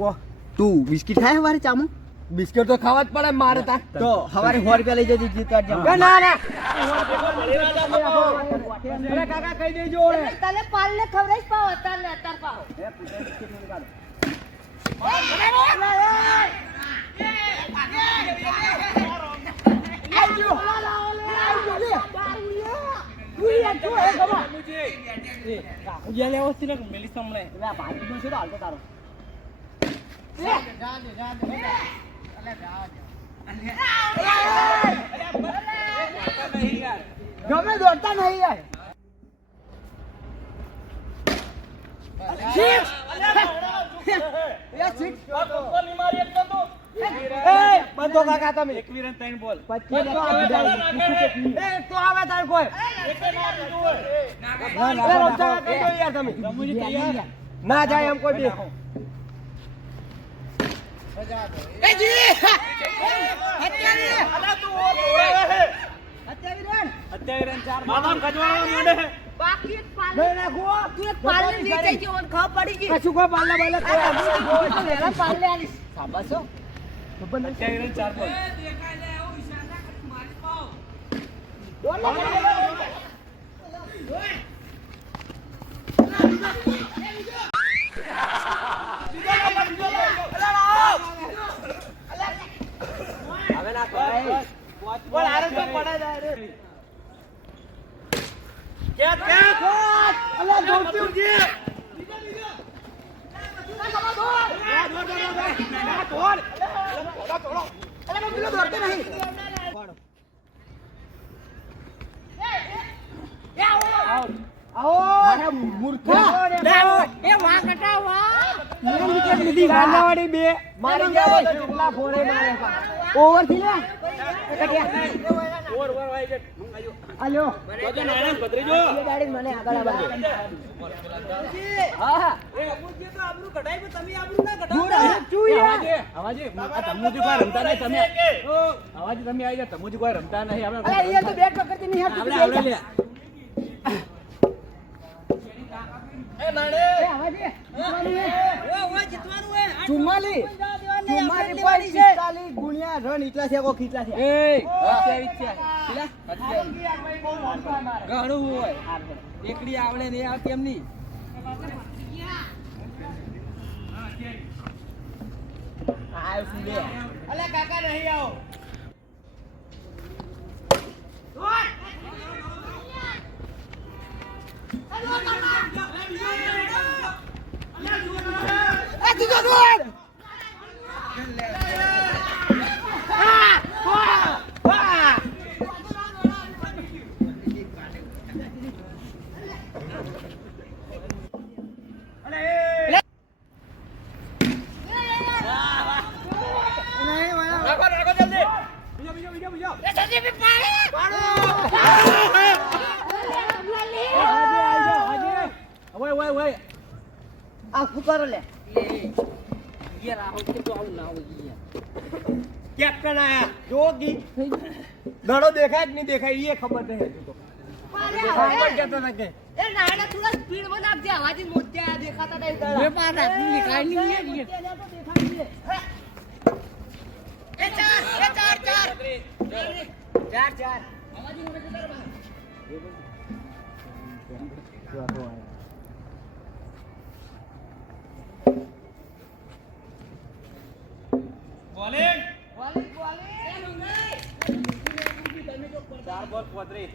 કો તું બિસ્કિટ ખાય હવારે ચામો બિસ્કિટ તો ખાવા જ પડે મારે તાર તો હવારે 100 રૂપિયા લઈ જજે જીતવા જાવ ના ના અરે કાકા કહી દેજો તને પાલને ખવડાઈશ પાવ અત્યાર પાવ ગમે દોડતા નહીં યાર બંધો કાકા તમે 1 બોલ 25 તો આવે તાર કોઈ યાર તમે ના જાય એમ કોઈ બી અત્યારે 4 મામા કજવાળો માંડે બાકી એક પાલ નહીં નાખો તું એક પાલને લઈ જઈ કે ઓન ખબર પડી ગઈ કશું કોઈ પાલ્લા બાલ્લા કોઈ તો લેલા પાલને આલીશ સાબાસો અત્યારે 4 બોલ હવે ના કોઈ બોલ આરે તો પડે જાય રે કે અલ્લા દોડતી ઉજી મારી જાવ તો કેટલા ફોરે મારે ઓવર થી લે ઓવર વાઈ ગયો આલ્યો તો નાના ભત્રીજો એ ગાડી મને આગળ આવવા દે હા હા અવાજે આ તમુજી કોઈ રમતા નહીં તમે અવાજે તમે આવી જા તમુજી કોઈ રમતા નહીં અરે અહીંયા તો બેટ પકડતી નહીં આપણે આવતી લે ચુમ્માલી 45 ગુણ્યા રન એટલા છે કો કેટલા છે ઘણું હોય એકડી આવડે નહીં આવતી એમ નહીં અલે કાકા નહીં આવો આ ફુકારો લે કેપ્ટન આયા જોગી દડો દેખાય જ નહીં દેખાય એ ખબર નહીં હજુ તો ખબર કેતો ના કે એ નાના થોડા સ્પીડ માં નાખજે આવાજી મોત્યા દેખાતા નહીં દડા મે પાસ રાખી નીકાળી નહીં એ ચાર આવાજી મોટે જરા બહાર બોલિંગ બોલિંગ 4 બોલ 35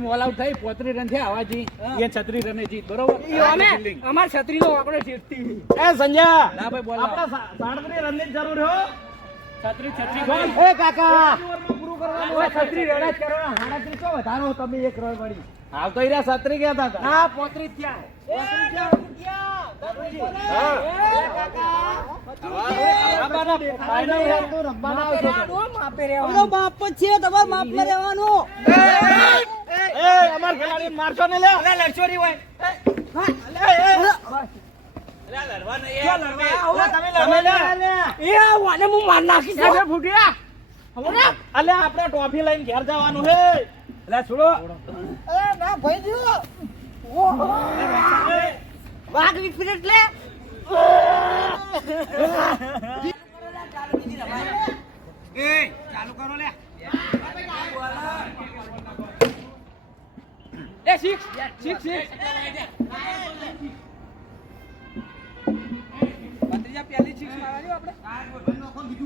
મોલ આઉટ થઈ 35 રન થયા આવાજી એ 36 રને જીત બરોબર અમાર છત્રી નો આંકડો જીતતી એ સંજય ના ભાઈ બોલ આપડા 37 રન ની જરૂર હો 36 ગોલ એ કાકા પૂરું કરવાનું હોય 36 રન જ કરવાના 37 તો વધારો તમે એક રન મળી હાલ તો ઈરા 37 ગયા હતા હા 35 થયા 35 મારશો ને લે લડશો નહીં હોય માર નાખી છે ફૂટ્યા અલે આપણે ટોફી લઈને ઘેર જવાનું હે. એટલે છોડો ના ભાઈ જો વાઘ વિફરે એટલે ચાલુ કરો લે એ સિક્સ સિક્સ સિક્સ ભત્રીજા પહેલી સિક્સ મારવાની આપણે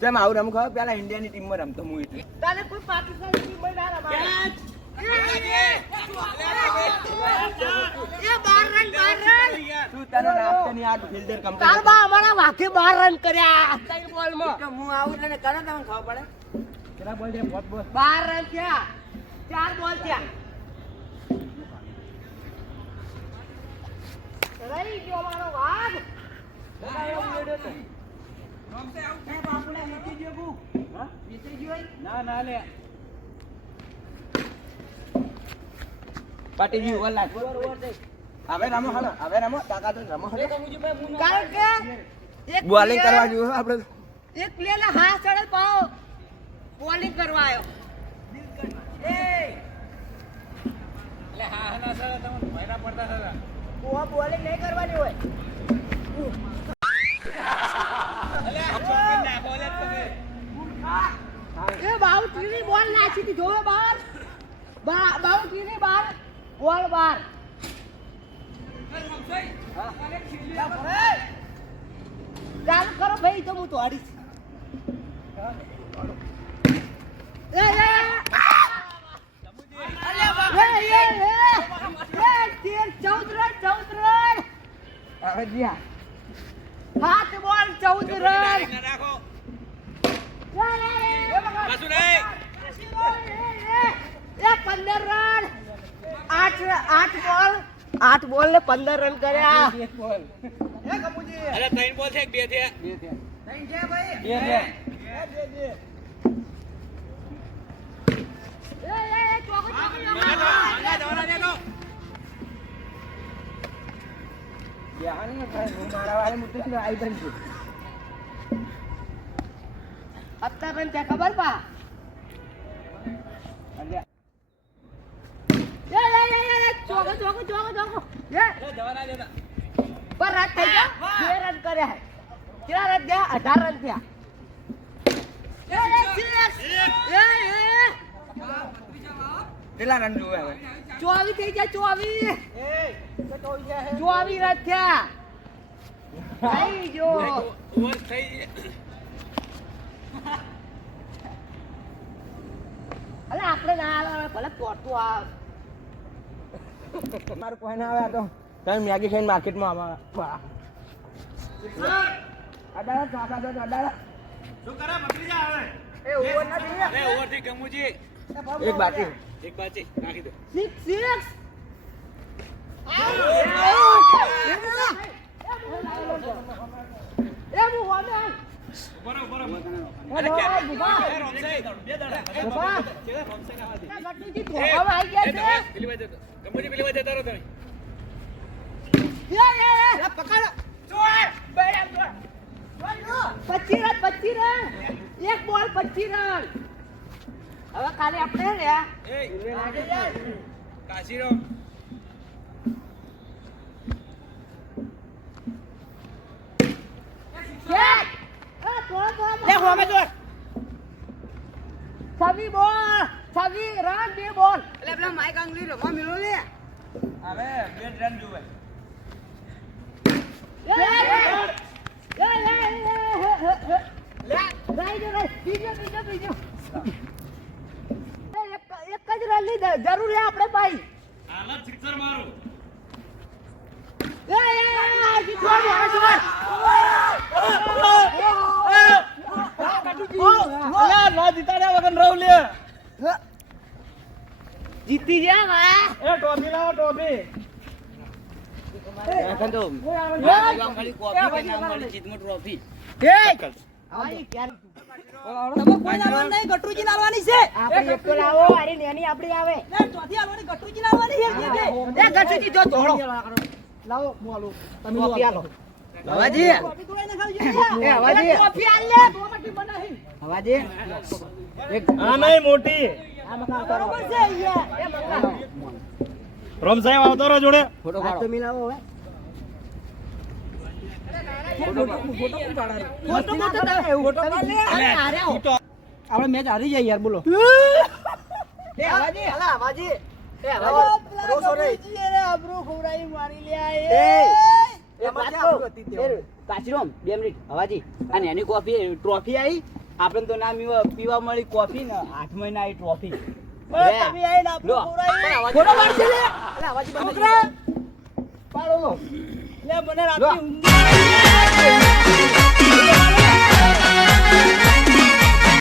જેમ આવું રમું ખબર પેલા ઇન્ડિયાની ટીમમાં રમતો હું એટલે તારે કોઈ પાકિસ્તાની ટીમ ના રમાય એ 12 રન તું તારો નાખતો નહીં આ ફિલ્ડર કમ્પ્લીટ તારબા અમારા વાઘે 12 રન કર્યા ત્રણ બોલમાં હું આવું એટલે કરે તમને ખબર પડે કેટલા બોલ છે બોલ 12 રન થયા 4 બોલ થયા રહી ગયો મારો વાઘ ના લે પાટી જી ઓવર લાગ હવે રમો હાલો હવે રમો તાકાત રમો હાલો કારણ કે એક બોલિંગ player- કરવા જોઈએ આપણે એક પ્લેયર ને હાથ ચડે પાવ બોલિંગ કરવા આવ્યો એટલે હા ના સર તમને ભયરા પડતા હતા બોલિંગ નહીં કરવાની હોય એ બાઉન્ડ્રીની બોલ નાખી હતી જોવે બાર બાઉન્ડ્રીની બાર બોલ બાર ચાલુ કરો ભાઈ તો હું તોડીશ એ એ તેર 14 રન હવે જી હા 7 બોલ 14 રન પાછું નહીં 15 રન 8 બોલ ને 15 રન કર્યા અરે ત્રણ બોલ છે એક બે થયા અત્યારે રન ત્યાં ખબર પા ચોકો પર રન થઈ ગયા 2 રન કર્યા કેટલા રન થયા 18 રન થયા કેટલા રન જોવે હવે 24 થઈ ગયા 24 રન થયા થઈ જો ઓવર થઈ અલે આપણે ના આવે ભલે પોટું આવે મારું કોઈ ના આવે આ તો તમે મેગી ખાઈને માર્કેટમાં આવવા અડાડા ચાકા દો અડાડા શું કરે ભત્રીજા હવે એ ઓવર નથી અરે ઓવર થી ગમુજી એક બાકી એક બાચી નાખી દો 25 રન 1 બોલ 25 રન હવે કાલે આપણે રહ્યા કાશીરો Yeah! માઈક આંગળી રમવા મેળો લે હવે બે રન જુએ એક જ રન ની જરૂર છે આપણે ભાઈ હાલત સિક્સર મારું જીતી ગયા એ ટોપી લાવો ટોપી આપણી એક તો લાવો અરે નેની આપણી આવે એ ગટુજી જો તોડો લાવો મોલો તમે ટોપી આલો હવાજી એ હવાજી ટોપી આલ લે ટોપી બનાવી હવાજી એક આ નહીં મોટી બરોબર છે યાર એ મંગા રોમ સાહેબ આવતો રહો જોડે ફોટો પાડો મિલાવો હવે આપણે મેચ હારી જાય યાર બોલો એ હવાજી હલા હવાજી એ હવાજી રોસો રે આબરૂ ખવરાઈ મારી લ્યા એ વાત કહું કાચીરોમ 2 મિનિટ હવાજી અને એની કોફી ટ્રોફી આવી આપણે તો ના પીવા મળી કોફી ને 8 મહિના આવી ટ્રોફી તમે આઈ ના આબરૂ ખવરાઈ ફોટો પાડશે લે અલા હવાજી બંધ પાડો લો લે મને રાત્રે ઊંઘ